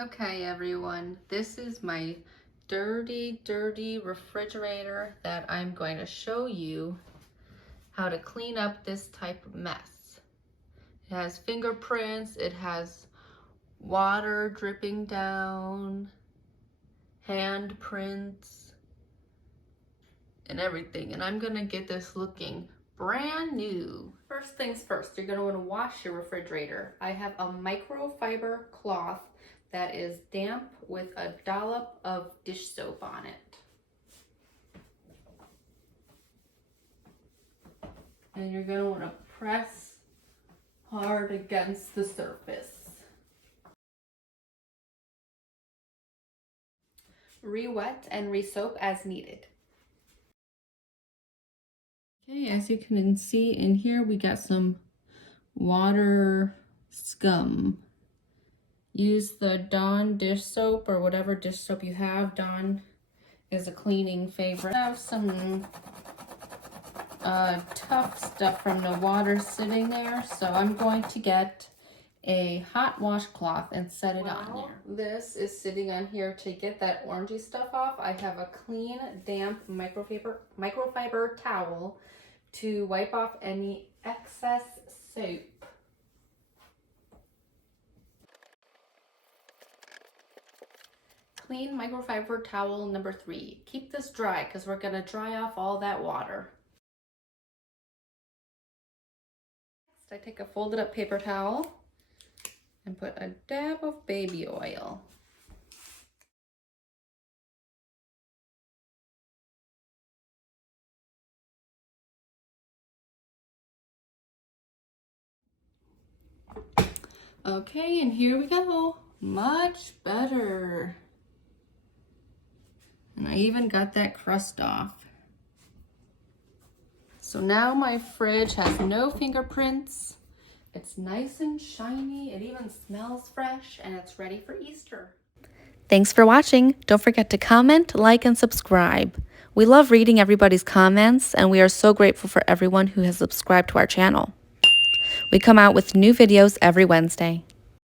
Okay everyone, this is my dirty refrigerator that I'm going to show you how to clean up this type of mess. It has fingerprints, it has water dripping down, handprints, and everything. And I'm gonna get this looking brand new. First things first, you're gonna wanna wash your refrigerator. I have a microfiber cloth that is damp with a dollop of dish soap on it. And you're going to want to press hard against the surface. Re-wet and re-soap as needed. Okay, as you can see in here, we got some water scum. Use the Dawn dish soap or whatever dish soap you have. Dawn is a cleaning favorite. I have some tough stuff from the water sitting there, so I'm going to get a hot washcloth and set it on there. This is sitting on here to get that orangey stuff off. I have a clean, damp microfiber towel to wipe off any excess soap. Clean microfiber towel number 3. Keep this dry because we're going to dry off all that water. Next, I take a folded up paper towel and put a dab of baby oil. Okay, and here we go. Much better. And I even got that crust off. So now my fridge has no fingerprints. It's nice and shiny. It even smells fresh, and it's ready for Easter. Thanks for watching. Don't forget to comment, like, and subscribe. We love reading everybody's comments, and we are so grateful for everyone who has subscribed to our channel. We come out with new videos every Wednesday.